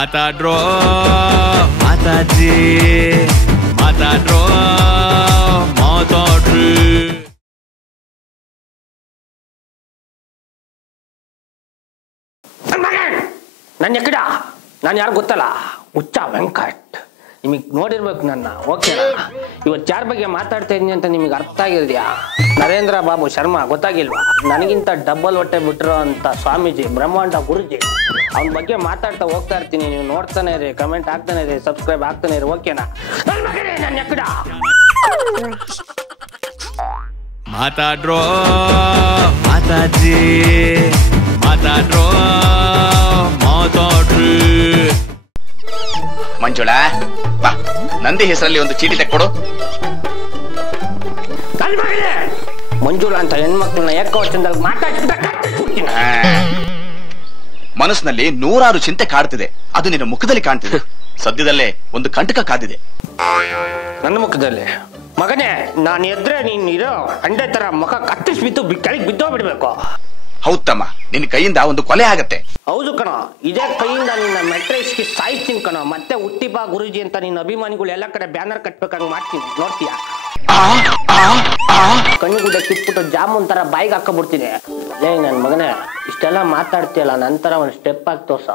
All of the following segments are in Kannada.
ಮಾತಾಡ್ರೋ ಮಾತಾಜಿ ಮಾತಾಡ್ರೋ, ಮಾತಾಡ್ರಿ. ನನ್ನ ಎಕ್ಕಡ ನಾನು ಯಾರು ಗೊತ್ತಲ್ಲ, ಹುಚ್ಚ ವೆಂಕಟ್. ನಿಮಗೆ ನೋಡಿರ್ಬೇಕು ನನ್ನ ಓಕೆ ಇವತ್ತು ಯಾರ ಬಗ್ಗೆ ಮಾತಾಡ್ತಾ ಇದ್ದೀನಿ ಅಂತ ನಿಮಗೆ ಅರ್ಥ ಆಗಿದೆಯಾ ನರೇಂದ್ರ ಬಾಬು ಶರ್ಮಾ, ಗೊತ್ತಾಗಿಲ್ವಾ? ನನಗಿಂತ ಡಬ್ಬಲ್ ಹೊಟ್ಟೆ ಬಿಟ್ಟಿರೋ ಅಂತ ಸ್ವಾಮೀಜಿ, ಬ್ರಹ್ಮಾಂಡ ಗುರುಜಿ. ಅವನ ಬಗ್ಗೆ ಮಾತಾಡ್ತಾ ಹೋಗ್ತಾ ಇರ್ತೀನಿ. ನೀವು ನೋಡ್ತಾನೆ ಇರಿ ಕಮೆಂಟ್ ಆಗ್ತಾನೆ ಇರಿ ಸಬ್ಸ್ಕ್ರೈಬ್ ಆಗ್ತಾನೆ ಇರಿ ಓಕೆನಾ ನನ್ನ ಮಗನೇ ನನ್ನ ಎಕ್ಕಡ ಮಾತಾಡ್ರೋ ಮಾತಾಜಿ ಮಾತಾಡ್ರೋ ಮಾತಾಡ್ರಿ. ಮಂಜುಳಾ ಬಾ ನಂದಿ ಹೆಸರಲ್ಲಿ ಒಂದು ಚೀಟಿ ತೆಕ್ಕೊಡು. ಮಂಜುಳ ಮಗನೇ! ಮಂಜುಳಾ ಅಂತ ಹೆಣ್ಮಕ್ಳನ್ನ ಏಕವಚನದಲ್ಲಿ ಮಾತಾಡ್ತಿದ್ದ ಕತ್ತಿಸ್ಬಿಡ್ತೀನಿ. ಮನಸ್ಸಿನಲ್ಲಿ ನೂರಾರು ಚಿಂತೆ ಕಾಡ್ತಿದೆ. ಅದು ನಿನ್ನ ಮುಖದಲ್ಲಿ ಕಾಣ್ತಿದೆ. ಸದ್ಯದಲ್ಲೇ ಒಂದು ಕಂಟಕ ಕಾದಿದೆ. ನನ್ನ ಮುಖದಲ್ಲಿ? ಮಗನೇ ನಾನು ಎದ್ರೆ ನೀನ್ ಇರೋ ಅಂಡೆ ತರ ಮುಖ ಕತ್ತಿಸ್ಬಿತ್ತು ಬಿ- ಕೆಳಗೆ ಬಿದ್ದೋಗ್ಬಿಡ್ಬೇಕು ಹೌದ್ ತಮ್ಮ. ನಿನ್ನ ಕೈಯಿಂದ ಒಂದು ಕೊಲೆ ಆಗತ್ತೆ. ಹೌದು ಕಣೋ. ಇದೇ ಕೈಯಿಂದ ನಿನ್ನ ಮೆಟ್ರೈಸ್ಗೆ ಸಾಯಿಸ್ತೀನಿ ಕಣೋ. ಮತ್ತೆ ಹುಟ್ಟಿಬಾ ಗುರುಜಿ ಅಂತ ನಿನ್ನ ಅಭಿಮಾನಿಗಳು ಎಲ್ಲ ಕಡೆ ಬ್ಯಾನರ್ ಕಟ್ಬೇಕಂಗ್ ಮಾಡ್ತೀನಿ. ನೋಡ್ತೀಯಾ? ಕಣ್ಣುಗುಡ್ಡ ಕಿತ್ಬಿಟ್ಟು ಜಾಮೂನ್ ತರ ಬಾಯಿಗೆ ಹಾಕೊಂಡ್ಬಿಡ್ತೀನಿ ಏ ನನ್ನ ಮಗನೇ ಇಷ್ಟೆಲ್ಲ ಮಾತಾಡ್ತಿಯಲ್ಲ ನಂತರ ಒಂದು ಸ್ಟೆಪ್ ಆಗಿ ತೋರ್ಸ.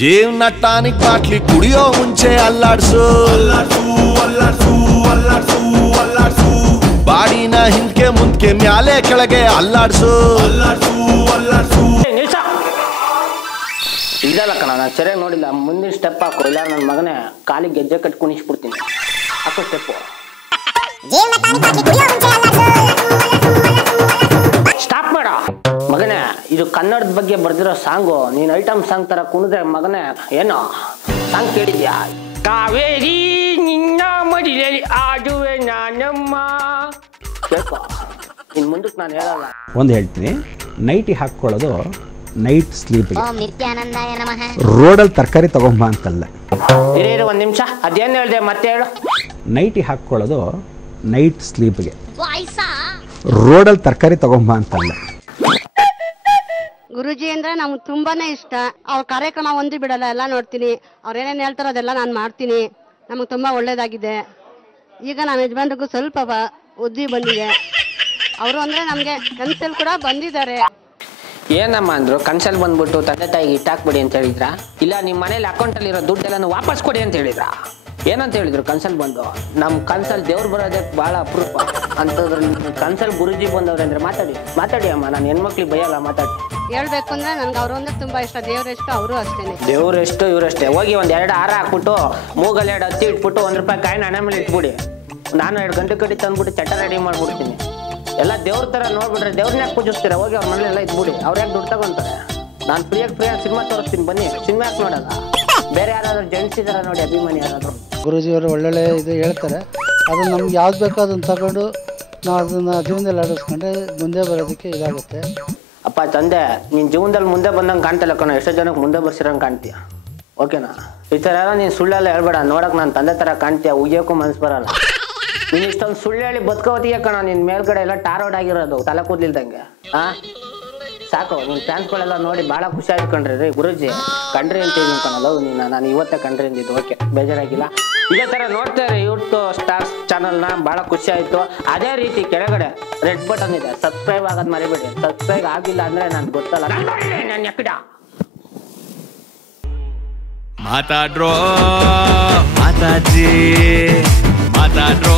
ಜೀವನ ಟಾನಿಕ್ ಬಾಟ್ಲಿ ಕುಡಿಯೋ ಮುಂಚೆ ಅಲ್ಲಾಡ್ಸು. ಬಾಡಿನ ಹಿಂದ್ಕೆ ಮುಂದ್ಕೆ ಮ್ಯಾಲೆ ಕೆಳಗೆ ಅಲ್ಲಾಡ್ಸು. ನಿಲ್ಸ. ಇದಲ್ಲ ಕಣ ನಾನು ಸರಿಯಾಗಿ ನೋಡಿಲ್ಲ. ಮುಂದಿನ ಸ್ಟೆಪ್ ಹಾಕು. ಇಲ್ಲ ನನ್ನ ಮಗನೇ ಕಾಲಿಗೆ ಗೆಜ್ಜೆ ಕಟ್ಟಿ ಕುಣಿಸ್ಬಿಡ್ತೀನಿ ಹಾಕೋ ಸ್ಟೆಪ್ಪು ಸ್ಟಾಪ್ ಮಾಡ. ಮಗನೇ ಇದು ಕನ್ನಡದ ಬಗ್ಗೆ ಬರ್ದಿರೋ ಸಾಂಗು ನೀನ್ ಐಟಮ್ ಸಾಂಗ್ ತರ ಕುಣಿದ್ರೆ ಮಗನೇ ಏನು ಸಾಂಗ್ ಕೇಳಿದ್ಯಾ? ಕಾವೇರಿ ನಿನ್ನ ಮಡಿಲಲ್ಲಿ ಆಡುವೆ ನಾನಮ್ಮ. ಕೇಳ್ಕೊ ಇನ್ ಮುಂದಕ್ಕೆ ನಾನು ಹೇಳಲ್ಲ. ಒಂದು ಹೇಳ್ತೀನಿ. ನೈಟಿ ಹಾಕ್ಕೊಳ್ಳೋದು ನೈಟ್ ಸ್ಲೀಪ್ ಓಂ ನಿತ್ಯಾನಂದಾಯ ನಮಃ. ರೋಡಲ್ಲಿ ತರಕಾರಿ ತಗೊಂಬ ಅಂತಲ್ಲ. ಒಂದ್ ನಿಮಿಷ. ಅದೇನು ಹೇಳಿದೆ ಮತ್ತೆ ಹೇಳು. ನೈಟಿ ಹಾಕ್ಕೊಳ್ಳೋದು ನೈಟ್ ಸ್ಲೀಪ್ಗೆ ರೋಡ್ ರೋಡಲ್ಲಿ ತರಕಾರಿ ತಗೊಂಬ ಅಂತ ಗುರುಜಿ ಅಂದ್ರೆ ನಮ್ಗೆ ತುಂಬಾನೇ ಇಷ್ಟ. ಅವ್ರ ಕಾರ್ಯಕ್ರಮ ಒಂದು ಬಿಡಲ್ಲ ಎಲ್ಲ ನೋಡ್ತೀನಿ. ಅವ್ರು ಏನೇನು ಹೇಳ್ತಾರೋ ಅದೆಲ್ಲ ನಾನು ಮಾಡ್ತೀನಿ. ನಮಗೆ ತುಂಬಾ ಒಳ್ಳೇದಾಗಿದೆ. ಈಗ ನಮ್ಮ ಯಜಮಾನ್ರಿಗೂ ಸ್ವಲ್ಪ ಉದ್ದಿ ಬಂದಿದೆ. ಅವರು ಅಂದ್ರೆ ನಮಗೆ ಕನ್ಸಲ್ಲಿ ಕೂಡ ಬಂದಿದ್ದಾರೆ. ಏನಮ್ಮ ಅಂದ್ರು ಕನ್ಸಲ್ ಬಂದ್ಬಿಟ್ಟು ತಂದೆ ತಾಯಿಗೆ ಇಟ್ಟಾಕ್ಬಿಡಿ ಅಂತ ಹೇಳಿದ್ರ? ಇಲ್ಲ ನಿಮ್ಮ ಮನೇಲಿ ಅಕೌಂಟ್ ಅಲ್ಲಿ ಇರೋ ದುಡ್ಡೆಲ್ಲ ವಾಪಸ್ ಕೊಡಿ ಅಂತ ಹೇಳಿದ್ರ? ಏನಂತ ಹೇಳಿದ್ರು ಕನ್ಸಲ್ ಬಂದು ನಮ್ ಕನ್ಸಲ್ ದೇವ್ರು ಬರೋದೇ ಬಹಳ ಅಪರೂಪ. ಅಂತದ್ರಲ್ಲಿ ಕನ್ಸಲ್ ಗುರುಜಿ ಬಂದವ್ರೆ ಅಂದ್ರೆ ಮಾತಾಡಿ ಮಾತಾಡಿ ಅಮ್ಮ ನಾನು ಹೆಣ್ಮಕ್ಳಿಗೆ ಭಯಲ್ಲ ಮಾತಾಡಿ. ಹೇಳ್ಬೇಕು ಅಂದ್ರೆ ನನ್ಗೆ ಅವ್ರು ಅಂದ್ರೆ ತುಂಬಾ ಇಷ್ಟ ದೇವ್ರೆಷ್ಟು ಅವರು ಅಷ್ಟೇ. ದೇವ್ರು ಎಷ್ಟು ಇವ್ರಷ್ಟೇ ಹೋಗಿ ಒಂದ್ ಎರಡು ಹಾರ ಹಾಕ್ಬಿಟ್ಟು ಮೂಗಲ್ ಎರಡು ಹತ್ತಿ ಇಟ್ಬಿಟ್ಟು ಒಂದ್ ರೂಪಾಯಿ ಕಾಯಿನ ಹಣ ಮೇಲೆ ಇಟ್ಬಿಡಿ. ನಾನು ಎರಡು ಗಂಟೆ ಕಡೆ ತಂದ್ಬಿಟ್ಟು ಚಟ ರೆಡಿ ಮಾಡ್ಬಿಡ್ತೀನಿ. ಎಲ್ಲ ದೇವ್ರ ತರ ನೋಡ್ಬಿಟ್ರೆ ದೇವ್ರನ್ನ ಯಾಕೆ ಪೂಜಿಸ್ತೀರ? ಹೋಗಿ ಅವ್ರ ಮನೇಲೆಲ್ಲ ಇದ್ಬಿಡಿ. ಅವ್ರು ಯಾಕೆ ದುಡ್ಡು ತಗೊಂತಾರೆ? ನಾನು ಫ್ರೀಯಾಗಿ ಫ್ರೀಯಾಗಿ ಸಿನಿಮಾ ತೋರಿಸ್ತೀನಿ ಬನ್ನಿ. ಸಿನಿಮಾ ಯಾಕೆ ನೋಡಲ್ಲ? ಬೇರೆ ಯಾರಾದ್ರೂ ಜೆಂಟ್ಸ್ ಇದಾರ ನೋಡಿ ಅಭಿಮಾನಿ ಯಾರಾದ್ರು? ಗುರೂಜಿಯವರು ಒಳ್ಳೊಳ್ಳೆ ಇದು ಹೇಳ್ತಾರೆ. ಅದು ನಮ್ಗೆ ಯಾವ್ದು ಬೇಕೋ ಅದನ್ನು ತಗೊಂಡು ನಾವು ಅದನ್ನು ಜೀವನದಲ್ಲಿ ಆಡಿಸ್ಕೊಂಡೆ ಮುಂದೆ ಬರೋದಕ್ಕೆ ಇದಾಗುತ್ತೆ. ಅಪ್ಪ, ತಂದೆ, ನೀನ್ ಜೀವನದಲ್ಲಿ ಮುಂದೆ ಬಂದಂಗೆ ಕಾಣ್ತಲ್ಲ ಕಣ. ಎಷ್ಟೋ ಜನಕ್ಕೆ ಮುಂದೆ ಬರ್ಸಿರಂಗೆ ಕಾಣ್ತೀಯ. ಓಕೆನಾ? ಈ ಥರ ಎಲ್ಲ ನೀನು ಸುಳ್ಳೆಲ್ಲ ಹೇಳ್ಬೇಡ. ನೋಡಕ್ ನಾನು ತಂದೆ ಥರ ಕಾಣ್ತೀಯ. ಉಗಿಯೋಕ್ಕೂ ಮನ್ಸು ಬರಲ್ಲ. ನೀನು ಇಷ್ಟೊಂದು ಸುಳ್ಳು ಹೇಳಿ ಬದುಕೋತಿಯ ಕಣ. ನಿನ್ ಮೇಲ್ಗಡೆ ಎಲ್ಲ ಟಾರೋಡ್ ಆಗಿರೋದು. ತಲೆ ಕೂದಲಿಲ್ದಂಗೆ. ಆ? ಸಾಕು. ನಿನ್ ಫ್ಯಾನ್ಸ್ಗಳೆಲ್ಲ ನೋಡಿ ಭಾಳ ಖುಷಿ ಆಯ್ತು ಕಣ್ರಿ. ರೀ ಗುರುಜಿ. ಕಂಡ್ರಿ ಅಂತ ಕಣಲ್ಲ ನೀನು. ನಾನು ಇವತ್ತೇ ಕಂಡ್ರಿ ಅಂದಿದ್ದು. ಓಕೆ. ಬೇಜಾರಾಗಿಲ್ಲ. ಇದೇ ನೋಡ್ತಾ ನೋಡ್ತಾರೆ ಯೂಟ್ಯೂಬ್ ಸ್ಟಾರ್ಸ್ನ ಬಹಳ ಖುಷಿ ಆಯ್ತು. ಅದೇ ರೀತಿ ಕೆಳಗಡೆ ರೆಡ್ ಬಟನ್ ಇದೆ. ಸಬ್ಸ್ಕ್ರೈಬ್ ಆಗದ್ ಮರಿಬೇಡಿ. ಸಬ್ಸ್ಕ್ರೈಬ್ ಆಗಿಲ್ಲ ಅಂದ್ರೆ ನನ್ಗೆ ಗೊತ್ತಲ್ಲ. ಮಾತಾಡ್ರೋ ಮಾತಾಜಿ ಮಾತಾಡ್ರೋ.